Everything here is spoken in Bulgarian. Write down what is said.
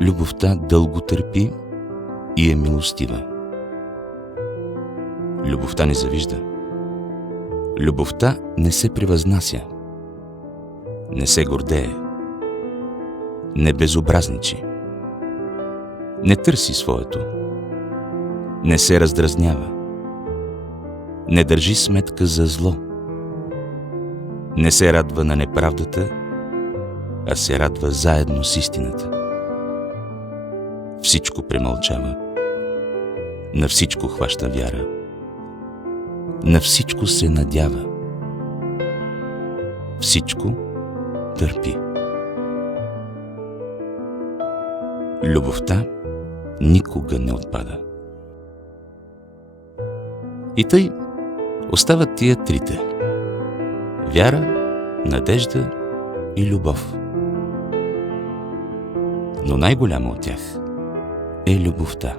Любовта дълго търпи и е милостива. Любовта не завижда. Любовта не се превъзнася. Не се гордее. Не безобразничи. Не търси своето. Не се раздразнява. Не държи сметка за зло. Не се радва на неправдата, а се радва заедно с истината. Всичко премълчава. На всичко хваща вяра. На всичко се надява. Всичко търпи. Любовта никога не отпада. И тъй остават тия трите: вяра, надежда и любов. Но най-голяма от тях е любовта.